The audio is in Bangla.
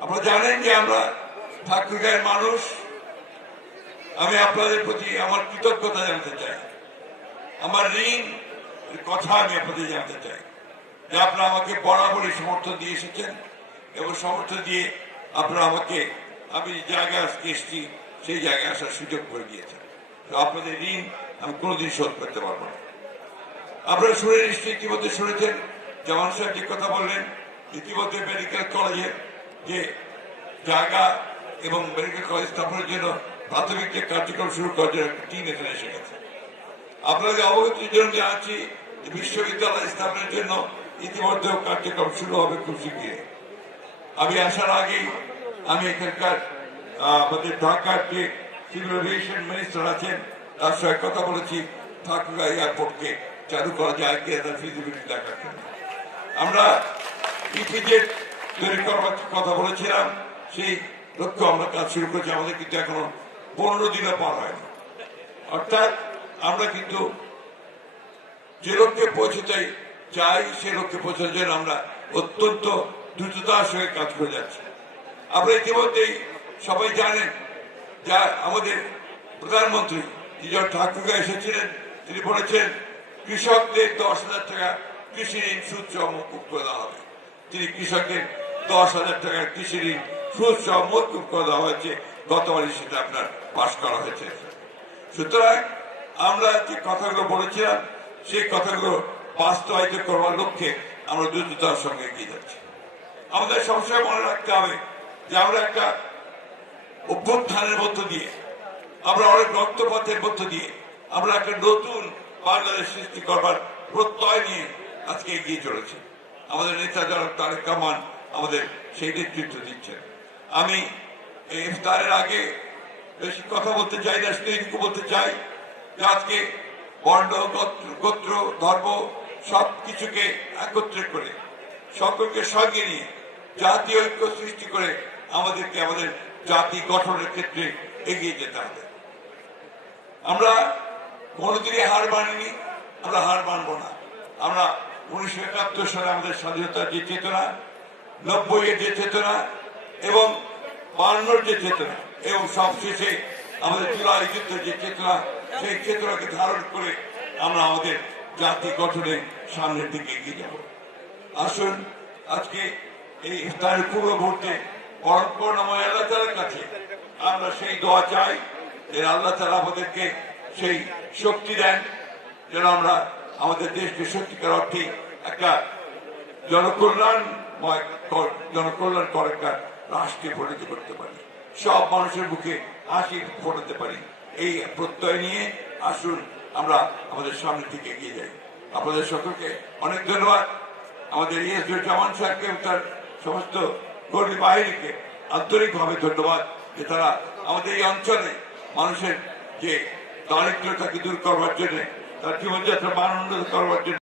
আপনারা জানেন যে আমরা ঠাকুরগাঁয়ের মানুষ। আমি আপনাদের প্রতি আমার কৃতজ্ঞতা জানাতে চাই, আমার ঋণ কথা আমি আপনাদের জানাতে চাই যে আপনারা আমাকে বরাবরই সমর্থন দিয়ে এসেছেন এবং সমর্থন দিয়ে আপনারা আমাকে আমি যে জায়গায় আজকে এসেছি সেই জায়গায় আসার সুযোগ করে দিয়েছেন। তো আপনাদের ঋণ আমি কোনোদিন শোধ করতে পারবো না। আপনারা শুনে নিশ্চয়ই ইতিমধ্যে শুনেছেন জামান সাহেব যে কথা বললেন, ইতিমধ্যে মেডিকেল কলেজের যে জায়গা এবং মেডিকেল কলেজ স্থাপনের জন্য প্রাথমিক যে কার্যক্রম শুরু করার জন্য একটা টিম এখানে এসে গেছে। আপনাদের অবগতির জন্য জানাচ্ছি যে বিশ্ববিদ্যালয় স্থাপনের জন্য ইতিমধ্যে কার্যক্রম শুরু হবে খুব শীঘ্রই। আমি আসার আগেই আমি এখানকার আমাদের ঢাকার যে সিভিল এভিয়েশন মিনিস্টার আছেন তার সঙ্গে কথা বলেছি ঠাকুরগাঁ এয়ারপোর্টকে চালু করা যায় কি তার ফিজিবিলিটি দেখার জন্য। আমরা ইপিজেড তৈরি করার কথা বলেছিলাম, সেই লক্ষ্যে আমরা কাজ শুরু করেছি। আমাদের কিন্তু এখনো 15 দিনও পার হয়নি। অর্থাৎ আমরা কিন্তু যে লক্ষ্যে পৌঁছতে চাই সে লক্ষ্যে পৌঁছার জন্য আমরা অত্যন্ত দ্রুততার সঙ্গে কাজ করে যাচ্ছি। আমরা ইতিমধ্যেই সবাই জানেন যা আমাদের প্রধানমন্ত্রী যখন ঠাকুরগাঁ এসেছিলেন তিনি বলেছেন কৃষকদের 10,000 টাকা কৃষি ঋণ সুদ সহ মকুব করে দেওয়া হবে। তিনি কৃষকদের 10,000 টাকার কৃষি ঋণ সুদ সহ মকুব করে দেওয়া হয়েছে। গতবারই সেটা আপনার পাশ করা হয়েছে। সুতরাং আমরা যে কথাগুলো বলেছিলাম সেই কথাগুলো বাস্তবায়িত করবার লক্ষ্যে আমরা দ্রুততার সঙ্গে এগিয়ে যাচ্ছি। আমাদের সবসময় মনে রাখতে হবে যে আমরা একটা অভ্যুত্থানের মধ্য দিয়ে, আমরা অনেক রক্তপাতের মধ্য দিয়ে আমরা একটা নতুন বাংলাদেশ সৃষ্টি করবার প্রত্যয় নিয়ে আজকে এগিয়ে চলেছি। আমাদের নেতা জনাব তারেক রহমান আমাদের সেই নেতৃত্ব দিচ্ছেন। আমি এই ইফতারের আগে বেশি কথা বলতে চাই না, শুধু এইটুকু বলতে চাই যে আজকে বর্ণ গোত্র ধর্ম সব কিছুকে একত্রে করে সকলকে সঙ্গে নিয়ে জাতীয় ঐক্য সৃষ্টি করে আমাদেরকে আমাদের জাতি গঠনের ক্ষেত্রে এগিয়ে যেতে হবে। আমরা কোনোদিনই হার মানিনি, আমরা হার মানব না। আমরা 1971 সালে আমাদের স্বাধীনতার যে চেতনা, 90-এর যে চেতনা এবং 52-র যে চেতনা এবং সবশেষে আমাদের জুলাই যুদ্ধের যে চেতনা, সেই চেতনাকে ধারণ করে আমরা আমাদের জাতি গঠনে সামনের দিকে এগিয়ে যাব। আসুন আজকে এই ইফতারের পূর্ব মুহূর্তে পরম করুণাময় আল্লাহ তাআলার কাছে আমরা সেই দোয়া চাই যে আল্লাহ তাআলা আমাদেরকে সেই শক্তি দেন যেন আমরা আমাদের দেশকে সত্যিকার অর্থে একটা জনকল্যাণকর একটা রাষ্ট্রে পরিণত করতে পারি, সব মানুষের মুখে হাসি ফোটাতে পারি। এই প্রত্যয় নিয়ে আসুন আমরা আমাদের সামনের দিকে এগিয়ে যাই। আপনাদের সকলকে অনেক ধন্যবাদ। আমাদের জামান সাহেবকে তার সমস্ত কর্মী বাহিনীকে আন্তরিকভাবে ধন্যবাদ যে তারা আমাদের এই অঞ্চলে মানুষের যে দারিদ্রতাকে দূর করবার জন্য, তার জীবনযাত্রা মান উন্নত করবার জন্য